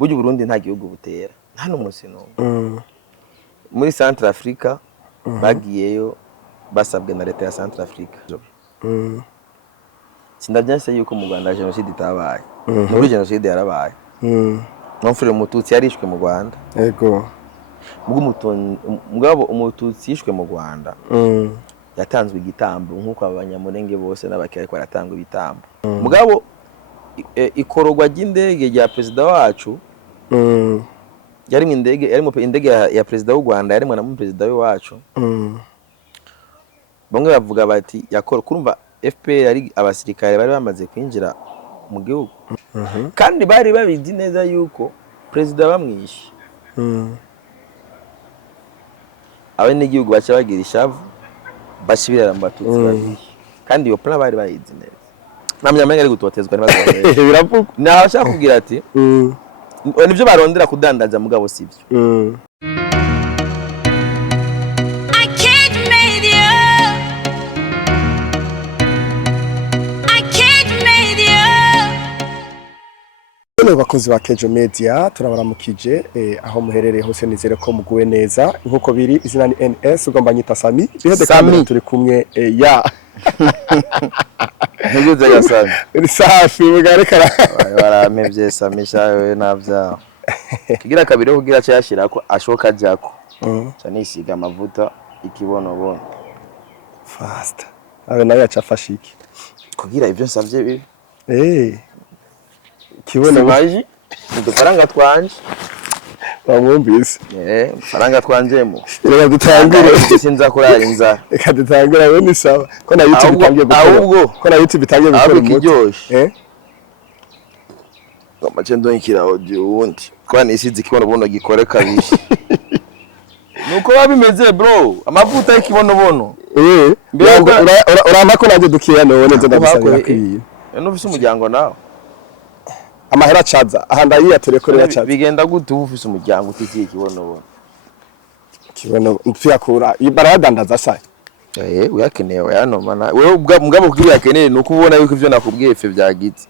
buryo Burundi nta gihugu butera nta n'umunsi n'umwe muri Centre Africa bagiyeyo basabwe na leta ya Centre Africa sindavyanse yuko mu Rwanda genocide itabaye muri genocide yarabaye Nomfure Umututsi yarishwe mu Rwanda yego mugabo Umututsi yishwe mu Rwanda yatanzwe igitambo nkuko abanyamurenge bose n'abakire ko baratanga ibitambo mugabo ikorogwa ry'indege rya president wacu yari mu indege ya president w'u Rwanda yari na mu president wacu bamwe bavuga bati yakora kurumva FPR ari abasirikare bari bamaze kwinjira mu gihugu kandi bari babizi neza yuko president bamwishe abene igihugu bacha bagira ishavu bashibirira mu Batutsi babiri kandi iyo plan bari bayizi neza namyamenye ari gutotezwa nibazo biravuga nashaka kugira ati nivyo barondera kudandaza mugabo sivyo bakozi ba Kejo Media turabaramukije aho muherereye hose nizere ko muguwe neza nkuko biri izina ni NS ugomba nyita Sami bihede kamera turi kumwe ya Niguze ya Sami uri safi mugarekara baramevye Sami shawe navya kigira kabiri kugira cyashira ko ashoka jako canisiga amavuta ikibonobono fast abe nayo acafashiki kugira ivyo nsavye bibi kibono baji udufaranga twanje bamwumvise faranga twanjemo reka dutangire sinza kurara inzara reka dutangire we ni sawa ko na YouTube bitangiye gukora ahubwo ko na YouTube bitangiye gukora umuti ngamace ndonykira audio wundi kwa nisize kibono gikore kabiri nuko babimeze bro amavuta y'ikibono uramba ko nanje dukiya none nze ndabisabira kwiye n'ufise umuryango nawe amahera caza ahanda yiyaterekorera caza bigenda gute ufise umuryango utikiye kibono mpyakura ibaradandaza sai uyakeneye yanoma wewe mugabo kuri yakeneye nuko ubona yuko ivyo nakubwiye fe byagize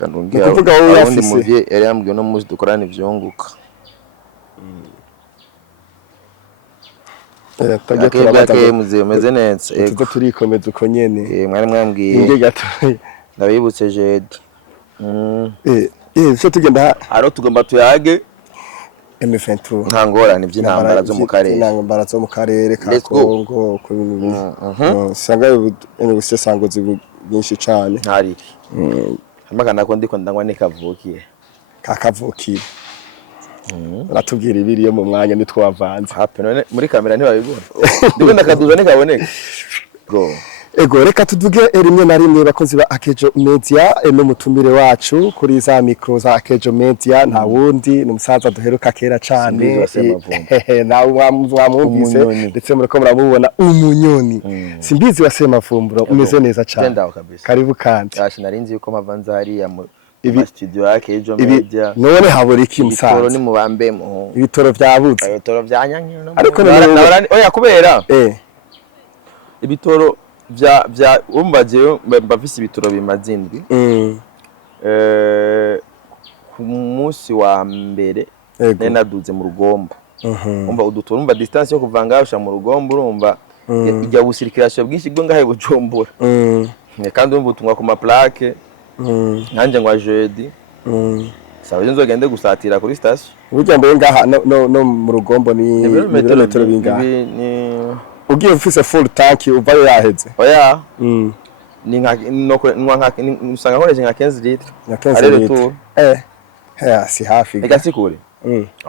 kanungira kuvuga wowe yafise muvye yari yambwiye no muzi dukorana ivyunguka tajya turabaza muze meze neza tuko turikomeza uko nyene mwari mwambwiye inge gatoya ndabibutse jede so tugenda aro tugomba tuyage M23 ntangorane by'intambara zo mu karere intambara zo mu karere ka Kongo sanga ubusesanguzi byinshi cyane hari amagana ko ndiko ndangwa nikavukiye kakavukiye ratubwira ibiriyo mu mwanya nitwavanze hape none muri kamera ntibabibona ndiko ndakaduza nikaboneka go ego reka tuduge rimwe na rimwe bakozi ba Kejo Media n'umutumire wacu kuri za micro za Kejo Media nta wundi n'umusaza duheruka kera cyane nawe wamwumvise ndetse muriko muramubona umunyoni simbizi wasemavumburo umeze neza cyane karibu kandi yashi narinzi yuko mavanza hari ya studio ya Kejo Media none habura iki musaza ibitoro ni mubambemo ibitoro byabuze ibitoro byanyankino ariko oya kubera ibitoro vya umbaje mbafise ibitoro bimazindwi ku munsi wa mbere nena duze mu rugombo umba udutoro umba distance yo kuvanga usha mu rugombo urumva ijya busirikirasho bwinshi bwo ngahe bujombora kandi umva utumwa ku ma plaque nanje ngwa jeudi sawa nzogende gusatira kuri station burya mbere ngaha no mu rugombo ni metero bingahe ugiye ufise full tank uvayo yaheze oya ni nka usanga nkoresha nka 15 litres ari retour si hafi igasikure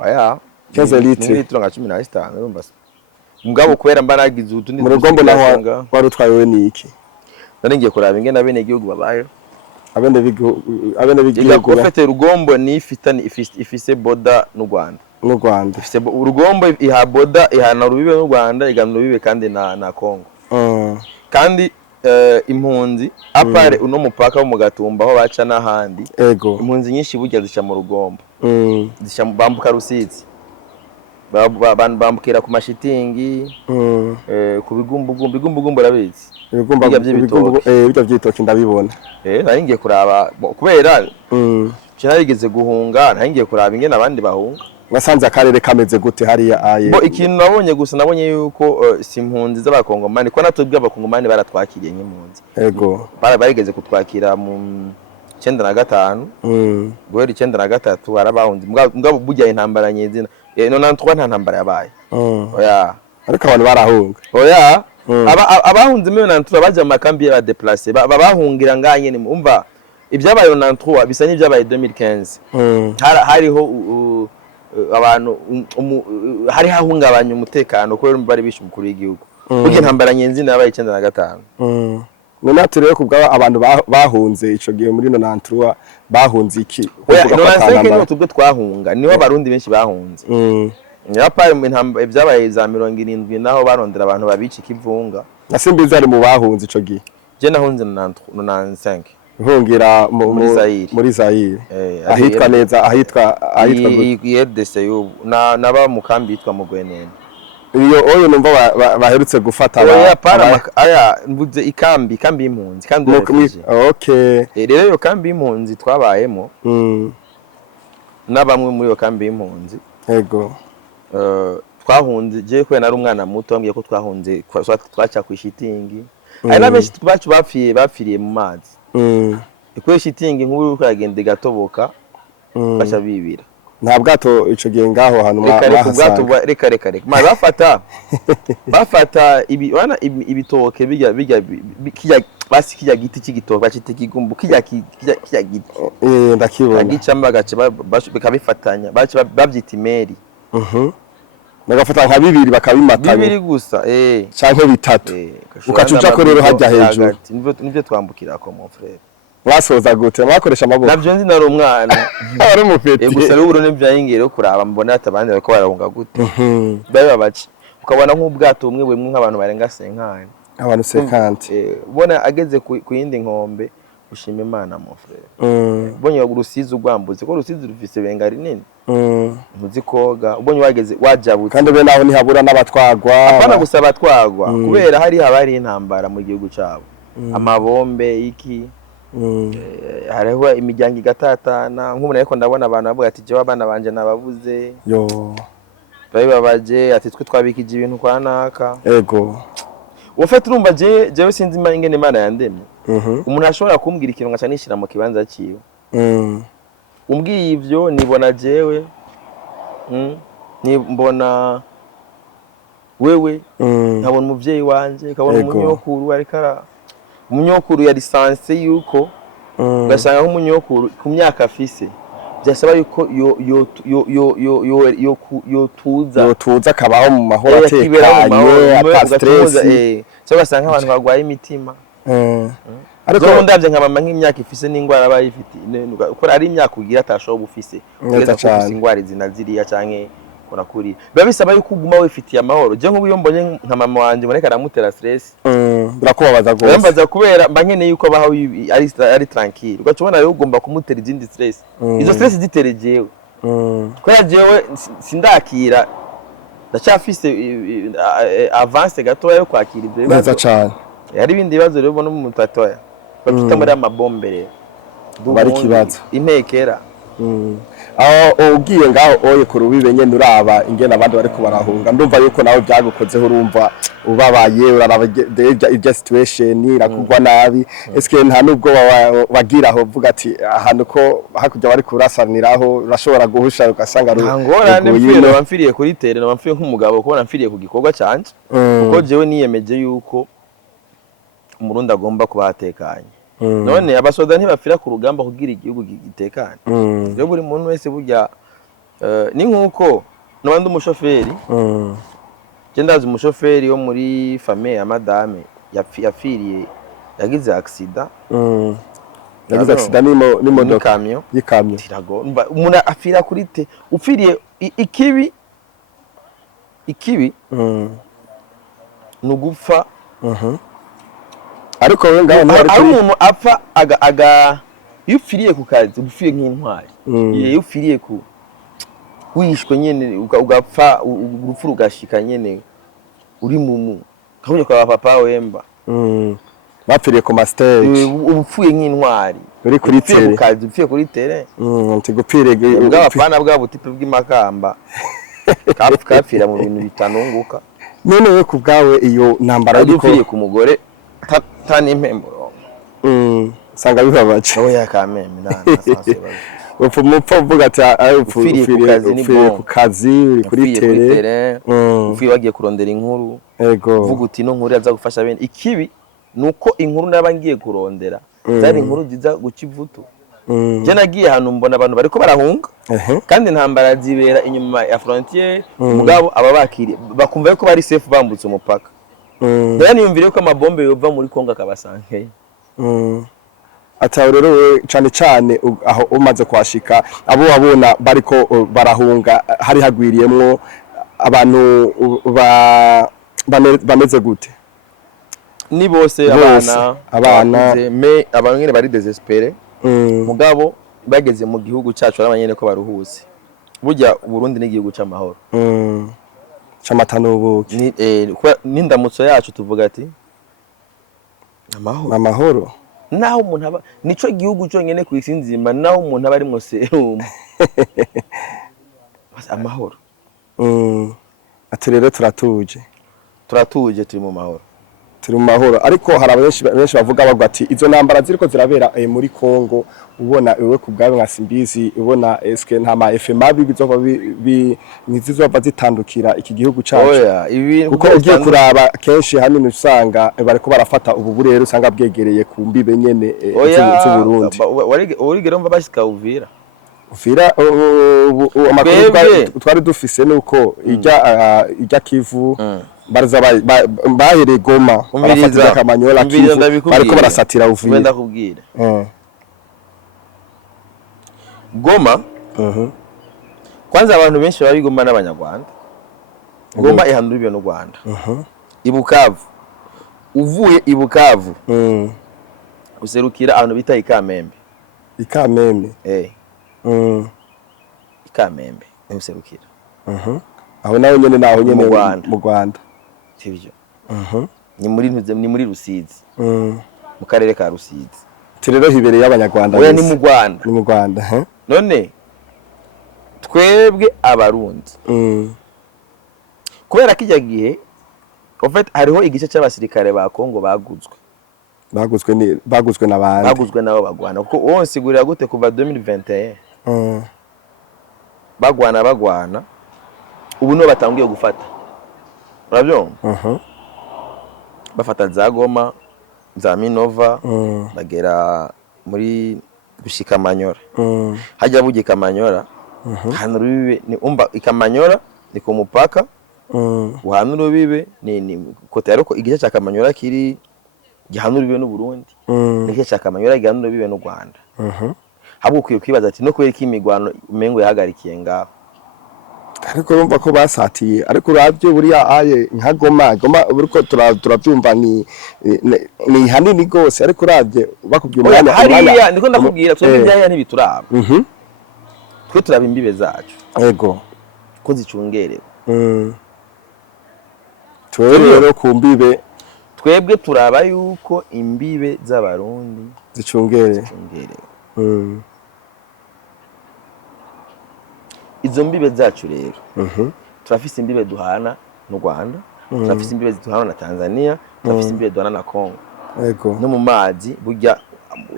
oya 15 litres litro nka 15 urumva mugabo kwera mbaragize utundi mu rugombo naho warutwaye ni iki nari ngiye kuraba ingene abene igihugu babaye abene bigihugu ufite rugombo ni ifise boda n'u Rwanda ifise urugombo iha boda ihana rubibe n'u Rwanda igana rubibe kandi na Kongo kandi impunzi apare uno mupaka wo mu Gatumba aho baca n'ahandi impunzi nyinshi burya zica mu rugombo zica bambuka Rusizi bambukira ku mashitingi ku bigumbugumbu rabizi ibigumba by'ibitoki ndabibona nari ngiye kuraba kubera Narigeze guhunga ntangiye kuraba ingene abandi bahunga. Wasanze akarere kameze gute hariya aye? Bo ikintu nabonye gusa nabonye yuko si impunzi z'abakongomani ko natubwe abakongomani baratwakiriye nk'impunzi. Yego. Barigeze kutwakira mu 95 guhera 93 barabahunze mugabo bujya intambara nyezina 93 nta ntambara yabaye. Oya ariko abantu barahunga. Oya abahunze muri 93 baje mu makambi ya déplacer babahungira nganye ni umva ibyabaye 93 bisa n'ibyabaye 2015. Hariho abantu hari hahungabanya umutekano ko bari bishe umukuru w'igihugu. Bujya intambara nyezina yabaye 95. None turebe kubwa abantu bahunze ico gihe muri 93 bahunze iki? Oya tubwe twahunga niho abarundi benshi bahunze. Nyapari mu ntambara ibyabaye za 70 naho barondera abantu babica ikivunga. Nasimbizi ari mu bahunze ico gihe. Je nahunze 95. Hungira muri Zaire. Ahitwa neza ahitwa IRDC y'ubu naba mu kambi yitwa Mugwenene. Iyo numva baherutse gufata aya mvuze ikambi y'impunzi kandi okay. Rero iyo kambi y'impunzi twabayemo nabamwe muri iyo kambi y'impunzi. Yego. Twahunze je kwe nari umwana muto ambye ko twahunze twaca ku shitingi. Ari nabenshi twacu bapfiriye mu mazi. Ikwe shitingi nk'ubu kwagende gatoboka basha bibira. Nta bwato ico gihe ngaho hano reka bafata ibitoke bijya basi kijya giti cy'igitoke bacite kigumbu kijya giti ndakibona agicamba gace bikabifatanya babyita imeri bagafata nka bibiri bakabimatanya bibiri gusa canke bitatu ukacuja ko rero hajya hejuru nivyo twambukira ko mon frère. Wasoza gute mwakoresha amaboko? Navyo nzi nari umwana ari mufeti gusa rero n'ivyayingere kuraba mbona atabandi bako barahunga gute babe babaci ukabona nk'ubwato bumwe nk'abantu barenga 50 abantu 50 ubona ageze ku yindi nkombe ushima Imana mon frère. Ubonye urusizi ugwambuze ko urusizi rufise benga rinini ntuzi koga ubonye wajabutse kandi be naho ntihabura n'abatwagwa apana gusaba twagwa kubera hari intambara mu gihugu cyabo amabombe iki hariho imiryango igatatana nk'umuntu ariko ndabona abantu bavuga ati jewe abana banje nababuze babaje ati twe twabikije ibintu kwa naka. Yego. Ufite urumva jewe sinzi ingene Imana yandemye. Umuntu ashobora kumbwira ikintu ngaca nishira mu kibanza ciwe. Umbwiye ivyo nibona jewe mbona wewe nkabona umuvyeyi wanje nkabona umunyokuru ariko umunyokuru ya lisanse yuko gasanga nk'umunyokuru ku myaka afise byasaba yuko yotuza kabaho mu mahoro atekanye ata stress cyo gasanga abantu bagwaye imitima ariko ndavye nka mama nk'imyaka ifise n'ingwara bayifite uko ari imyaka ugira atashobo ufise ugeza ku ingwara zinaziriya canke kora kuri biba bisaba yuko uguma wifitiye amahoro je nk'ubu mbonye nka mama wanje mureka aramutera stress birakubabaza gose bambaza kubera mbanyene yuko baho ari tranquille ugacubona rero ugomba kumutera izindi stress izo stress ziterejewe kwera jewe sindakira ndacafise avance gato yo kwakira ibyo bibazo cyane yari bindi bibazo rero ubona mu mutatoya bafite muri amabombere bari kibazo intekera aho ugiye ngaho oye ku rubibe nyene uraba ingene abandi bari ko barahunga ndumva yuko nawe byagukozeho urumva ubabaye uraraba ija situation irakugwa nabi eske nta nubwo wagira aho vuga ati ahantu ko hakujya bari kurasaniraho urashobora guhusha ugasanga ngorane mfiro bamfiriye kuri tere no bamfiye nk'umugabo kubona mfiriye ku gikorwa cyanje kuko jewe niyemeje yuko umurundi agomba kubatekanya none abasoda ntibafira ku rugamba kugira igihugu gitekanye rero buri muntu wese burya ni nkuko nabandi umushoferi ndazi umushoferi wo muri famille ya madame yapfiriye yagize accident n'imodoka y'ikamyo tirago umuntu afira kuri te upfiriye ikibi nugupfa ariko we ngaho ntari umuntu apfa yupfiriye ku kazi upfiye nk'intwari yupfiriye ku wishwe nyene ugapfa urupfu rugashika nyene uri mumu kabonye kwa papa wemba bapfiriye ku stage ubupfuye nk'intwari uri kuri tere upfuye kuri tere ntigupfire bw'abafana bwa butipe bw'imakamba kapfira mu bintu bitanunguka none we ku bwawe iyo ntambara ariko upfiriye ku mugore tani impemburo sanga bibabaje oya kameme nasanse upfa uvuga ati upfiriye ku kazi uri kuri tere upfiriye wagiye kurondera inkuru yego uvuga uti no nkuru yaza gufasha bene ikibi nuko inkuru nabangiye kurondera zari inkuru ziza guca ivutu je nagiye hano mbona abantu bariko barahunga kandi ntambara zibera inyuma ya frontier mugabo aba bakiri bakumva ko bari safe bambutse umupaka rero niyumvire ko amabombe yova muri Kongo akabasankeye ataho rero we cyane aho umaze kwashika abo wabona bariko barahunga hari hagwiriyemwo abantu bameze gute ni bose abana me abanyene bari desespere mugabo bageze mu gihugu cyacu abanyene ko baruhuse burya Burundi n'igihugu cy'amahoro cy'amata n'ubuki ni ndamutso yacu tuvuga ati amahoro naho umuntu aba nico gihugu cyonyene ku isi nzima naho umuntu aba ari mu serumu amahoro ati rero turatuje turi mu mahoro turi mu mahoro ariko hari benshi bavuga bagwa ati izo ntambara ziriko zirabera muri Kongo ubona wewe ku bwawe nka Simbizi ubona eske nta ma FMA bizova nizizova zitandukira iki gihugu cyacu kuko ugiye kuraba kenshi hanini usanga bariko barafata ubu burero usanga bwegereye ku mbibe nyene z'u Burundi warigera mva bashika Uvira amakuru twari dufise nuko ijya Kivu baraza bahere Goma barafatira Kamanyola Kivu bariko barasatira Uvira ndakubwira Goma kwanza abantu benshi bari Goma n'abanyarwanda Goma ihandura n'u Rwanda Ibukavu uvuye Ibukavu userukira abantu bita Ikamembe Ikamembe ni userukira aho naho nyene mu Rwanda sivyo ni muri Rusizi mu karere ka Rusizi rero hibereye abanyarwanda oya ni mu Rwanda none twebwe abarundi kubera kijya gihe en fait hariho igice cy'abasirikare ba Kongo baguzwe n'abandi baguzwe nabo bagwana kuko wonse gurira gute kuva 2021 bagwana ubu no batangiye gufata urabyo bafata za Goma za Minova bagera muri gushika Kamanyora hajya buge Kamanyora hano rubibe ni umba ikamanyora ni ku mupaka hano rubibe ni kote yaroko igice cya Kamanyora kiri gihanura bibe n'u Burundi n'igice cya Kamanyora gihanura bibe n'u Rwanda habwo kwiye kwibaza ati no kwera kimigwano umengo yahagarikiye ngaho ariko urumva ko basatiye ariko uravye buriya aye nka Goma buriko turabyumva ni hanini gose ariko uravye bakubwiye umwanya hariya ndiko ndakubwira twebwe byaya ntibituraba twe turaba imbibe zacu yego ko zicungerewe rero ku mbibe twebwe turaba yuko imbibe z'abarundi zicungerewe izo mbibe zacu rero turafise imbibe duhana n'u Rwanda turafise imbibe duhana na Tanzania turafise imbibe duhana na Kongo yego no mu mazi burya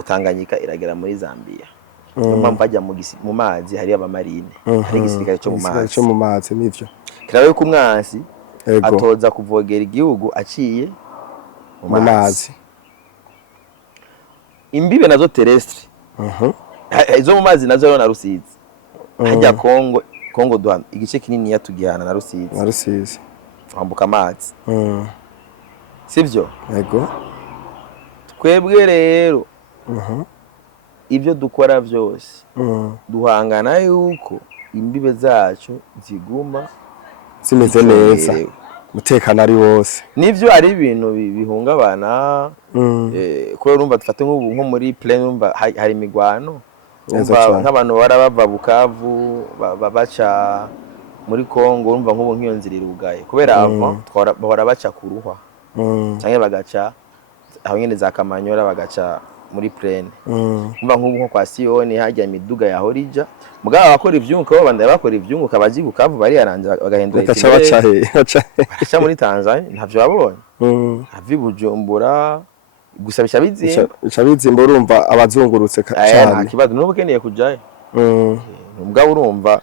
Tanganyika iragera muri Zambia no mpajya mu mazi hari abamarine hari igisirikare cyo mu mazi nivyo kirabe ku mwasi atoza kuvogera igihugu aciye mu mazi imbibe nazo terrestre izo mu mazi nazo na Rusizi hajya Kongo duhana igice kinini yatugihana na Rusizi twambuka amazi sivyo yego twebwe rero ibyo dukora byose duhangana yuko imbibe zacu ziguma zimeze neza mutekano ari wose nivyo ari ibintu bihungabana ko urumva dufate nko muri plain urumva hari imigwano nk'abantu barabava Bukavu babaca muri Kongo urumva nk'ubu nk'iyo nzira irugaye kubera ava bahora baca ku ruhwa cyangwa bagaca aho nyene za Kamanyora bagaca muri plane umva nk'ubu nko kwa Sioni hajya imiduga ya Horija mugabo abakora ivyunguka bo bandaya bakora ivyunguka baji bukavu bari yaranje bagahindura baca muri Tanzania ntavyo babonye avi Bujumbura gusa bica bizimba urumva abazungurutse cyane nta kibazo n'ubu keneye kujayo mugabo urumva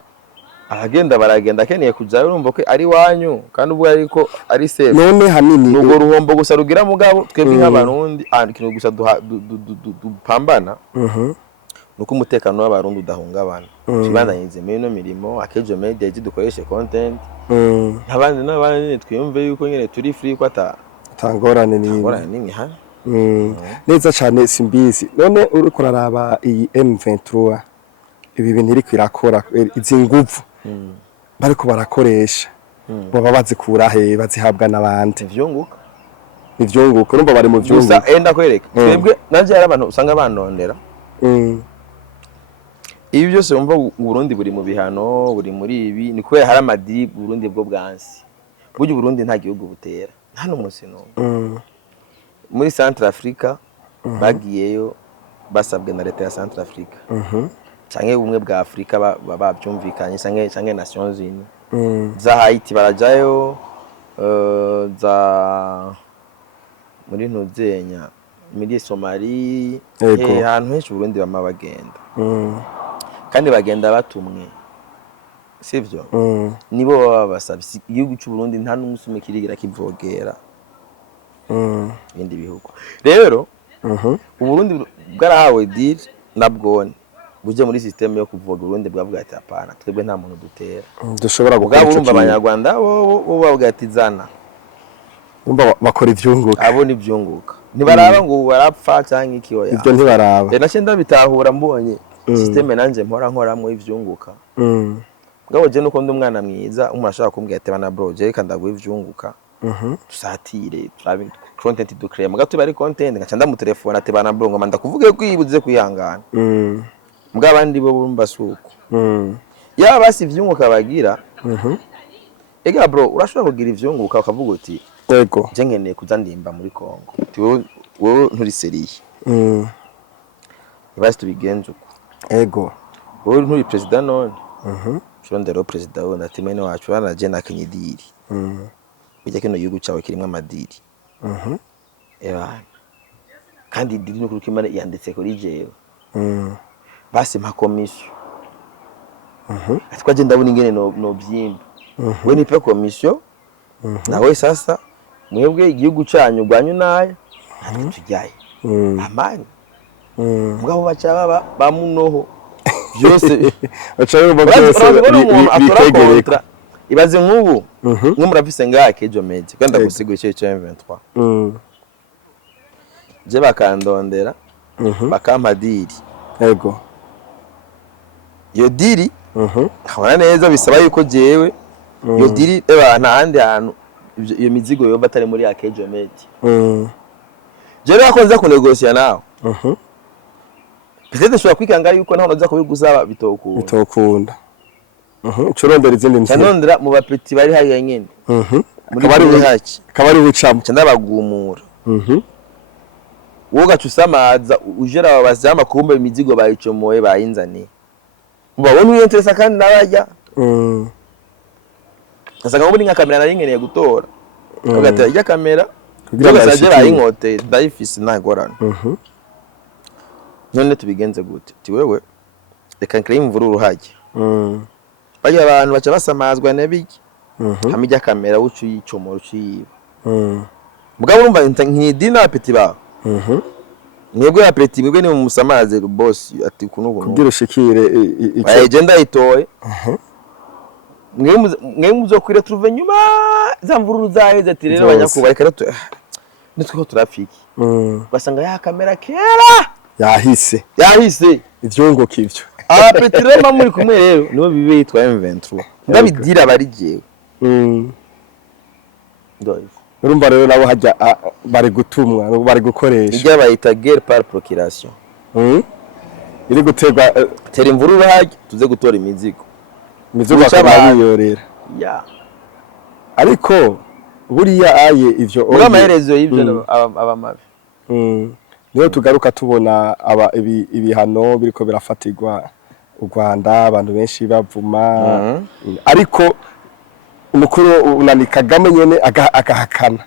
abagenda baragenda akeneye kujayo urumva ko ari wanyu kandi ubwo ariko ari safe none hanini nugo ruhombo gusa rugira mugabo twebwe nk'abarundi kintu gusa dupambana nuko umutekano w'abarundi udahungabana tubandanyirize muri no mirimo Akejo Media dukoreshe content n'abandi twiyumve yuko nyene turi free ko atangorane nini ha neza cyane simbizi none uri kuraraba iyi M23 ibi bintu iri kwirakora izi nguvu bariko barakoresha baba bazikura he bazihabwa n'abandi ivyunguka urumva bari mu vyunguka gusa enda kwereka twebwe nanje yari abantu usanga banondera ibi byose umva Burundi buri mu bihano buri muri ibi ni kubera hari amadiri Burundi bwo bwansi buryo Burundi nta gihugu butera nta n'umunsi no muri Central Africa bagiyeyo basabwe na leta ya Central Africa canke ubumwe bwa Afrika babyumvikanye canke Nations Unies za Haiti barajayo za muri ntuzenya muri Somalia ahantu henshi Burundi bama bagenda kandi bagenda batumwe sivyo nibo baba basabye igihugu cy'u Burundi nta n'umusume kirigira kivogera ibindi bihugu rero Burundi bwarahawe deal nabwone buje muri system yo kuvuga Burundi bwavuga ati apana twebwe nta muntu dutera dushobora gukora urumva abanyarwanda bo bavuga ati zana umva bakora ivyunguka abo ni ivyunguka ntibaraba ngo barapfa cyangwa iki oya ibyo ntibaraba nashe ndabitahura mbonye system nanje mpora nkoramwe ivyunguka ngabo je nuko ndi umwana mwiza umurashaka kumbwira ati bana bro je kandaguye ivyunguka tusatire turabe content ducreate mugato bari content ngaca ndamutelefona ati bana bro ngoma ndakuvuge ko yibuze kwihangana mugabo abandi bo bumba suko yaba basi ivyunguka bagira ega bro urashobora kugira ivyunguka ukavuga uti yego je nkeneye kuza ndimba muri Kongo ati wowe nturi seriye basi tubigenze uko yego wowe nturi president none Shondero president wona ati mene wacu banaje na kenyidiri bijya kino yugu cyawe kirimo amadiri kandi idiri no kurukimana yanditse kuri jewe basi mpa commission atwaje ndabona ingene no byimba we ni pe commission nawe sasa mwebwe igihugu cyanyu gwanyu naye tujyaye amani mugabo bacaba bamunoho byose bacaba bikegereka ibaze nk'ubu nk'umurafise ngaha Akejo Media kwenda gusiga icyo M23 je bakandondera bakampa diri yego iyo diri nkabona neza bisaba yuko jewe iyo diri nta handi hantu iyo mizigo yo batari muri Akejo Media je bakoze kunegosia nawe peut-être shobora kwikanga yuko naho noza kubiguza bitokunda curondera izindi nzira canondera mu bapeti bari hariya nyene kabari bucamo ndabagumura woga cusamaza ujera babazama kumbe imizigo bayicomoye bayinzani ubabona uyenteresa kandi nabajya asanga muri nka kamera nari nkeneye gutora ugatera ijya kamera kugira basaje bayinkote ndayifise ntagorana none tubigenze gute ti wewe reka nkire imvururu haje bajya abantu baca basamazwa nebiki hamijya kamera ucu yicomora uciyiba mugabo urumva nkidi na apeti ba mwebwe apeti mwebwe ni musamaze boss ati kunubu kugira ushikire agenda itoye mwe muzokwira turuve nyuma za mvururu zaheze ati rero abanyakuba reka nitwe ko turafiki basanga ya kamera kera yahise ivyungo kivyo apeti rema muri kumwe rero nibo bibe yitwa M23 ndabidira bari jewe urumva rero nabo hajya bari gutumwa bari gukoresha ijya bayita guerre par procuration iri gutegwa tera imvururu hajya tuze gutora imizigo bakabayorera ya ariko buriya aye ivyo uramaherezo y'ivyo abamabi niyo tugaruka tubona ibihano biriko birafatirwa u Rwanda abantu benshi bavuma ariko umukuru unani Kagame nyene agahakana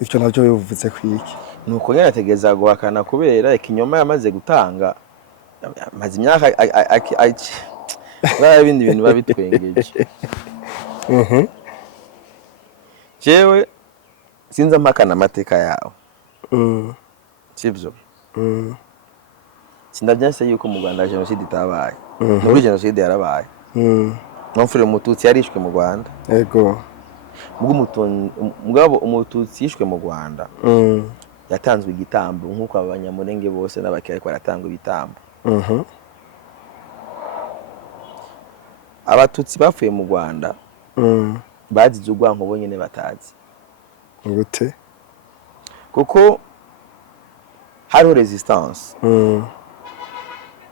ivyo navyo bivuze kwiki nuko nyene ategeza guhakana kubera ikinyoma yamaze gutanga maze imyaka bari ibindi bintu babitwengeje jewe sinza mpakana amateka yawe sivyo sindavyanse yuko mu Rwanda genocide itabaye muri genocide yarabaye n'umfure umututsi yarishwe mu Rwanda yego mugabo umututsi yishwe mu Rwanda yatanzwe igitambo nkuko abanyamurenge bose n'abakire ko baratanga ibitambo abatutsi bapfuye mu Rwanda bazize urwanko bonyene batazi gute kuko hariho resistance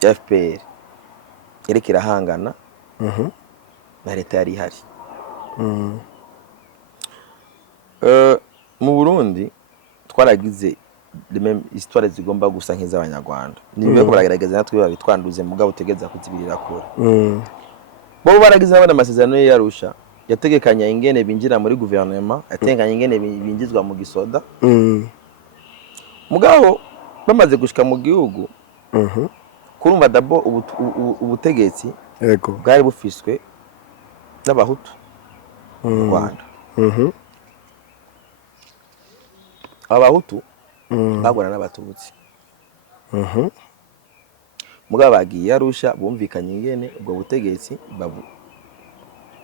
FPR yariko irahangana na leta yari ihari mu Burundi twaragize même histoire zigomba gusa nk'iz'abanyarwanda nibiye ko baragerageza natwe babitwanduze mugabo utegeza kuzibirira kure bo baragize n'abandi amasezerano y'Arusha yategekanya ingene binjira muri gouvernement yategekanya ingene binjizwa mu gisoda mugabo bamaze gushika mu gihugu kurumva dabo ubutegetsi yego bwari bufiswe n'abahutu mu Rwanda abahutu bagwana n'abatutsi mugabo bagiye Arusha bumvikanye ingene ubwo butegetsi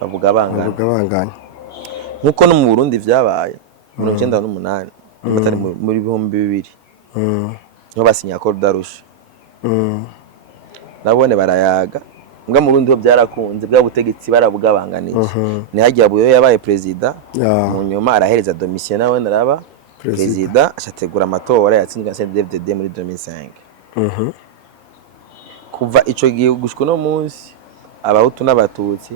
bavuga bangana nkuko no mu Burundi vyabaye 1998 batari muri 2000 niho basinya accord d'Arusha nabone barayaga mbwa mu Burundi ho byarakunze bwa butegetsi barabugabanganije ni hajya buyo yabaye president mu nyuma arahereza Domitien nawe naraba president ashategura amatora yatsinzwe na CNDD-FDD muri 2005 kuva ico gihe gushika no munsi abahutu n'abatutsi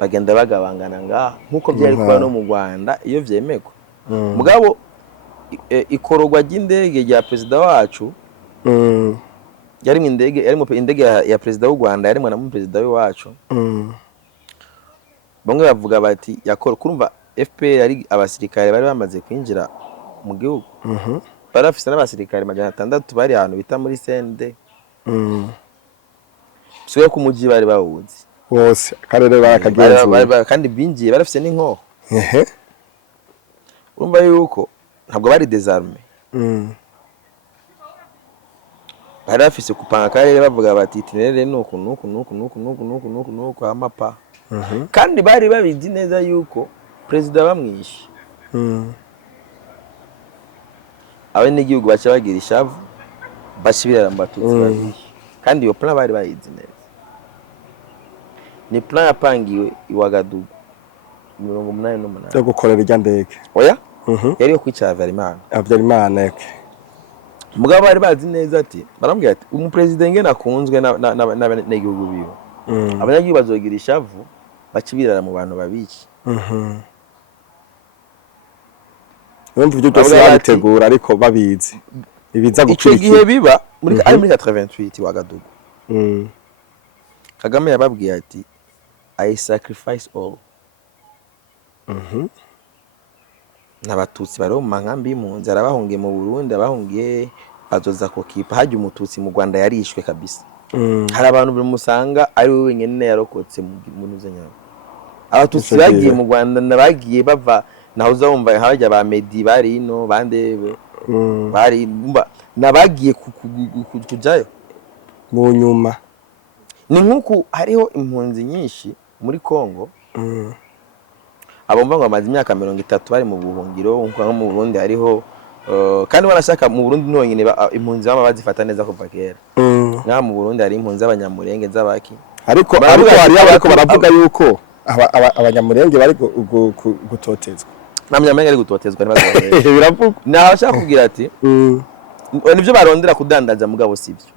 bagenda bagabangana ngaha nkuko byari kuba no mu Rwanda iyo vyemekwa mugabo ikorogwa ry'indege rya president wacu yari mu indege ya president w'u Rwanda yari mwana mu president wacu bamwe bavuga bati yakora kurumva FPR ari abasirikare bari bamaze kwinjira mu gihugu barafise n'abasirikare 600 bari ahantu bita muri CND suye ku muji bari bawuzi bose karere barakagenzuye kandi binjiye barafise n'inkoho urumva yuko ntabwo bari désarmé bari bafise kupanga karere bavuga bati itinere nuku amapa kandi bari babizi neza yuko president bamwishe abanyagihugu baca bagira ishavu bashibirira mu batutsi babishe kandi iyo plan bari bayizi neza ni plan yapangiwe iwagadugu 88 cyo gukorera irya ndege oya yari yo kwicara Habyarimana yake mugabo bari bazi neza ati barambwira ati umupresident ngene akunzwe n'abanyagihugu biwe abanyagihugu bazogira ishavu bacibirira mu bantu babiki Urumva ibyo byose babitegura ariko babizi ibiza gukurikira ico gihe biba muri 88 Wagadugu Kagame yababwiye ati I sacrifice all n'abatutsi bari mu mankambi y'impunzi arabahungiye mu Burundi abahungiye bazoza kokipa haje umututsi mu Rwanda yarishwe kabisa hari abantu bimusanga ari we wenyene yarokotse mu nuzenya abatutsi bagiye mu Rwanda nabagiye bava naho uzumva hajya ba Medi bari ino bandebe bari nabagiye kujayo mu nyuma ni nkuko hariho impunzi nyinshi muri Kongo abomba ngo amazi imyaka 30 bari mu buhungiro nko mu Burundi hariho kandi barashaka mu Burundi nonyine impunzi baba bazifata neza kuva kera nka mu Burundi hari impunzi z'abanyamurenge z'abaki ariko hari abako baravuga yuko abanyamurenge bari gutotezwa n'abanyamurenge ari gutotezwa nibaza biravuga naho ashaka kugira ati nivyo barondera kudandaza mugabo sivyo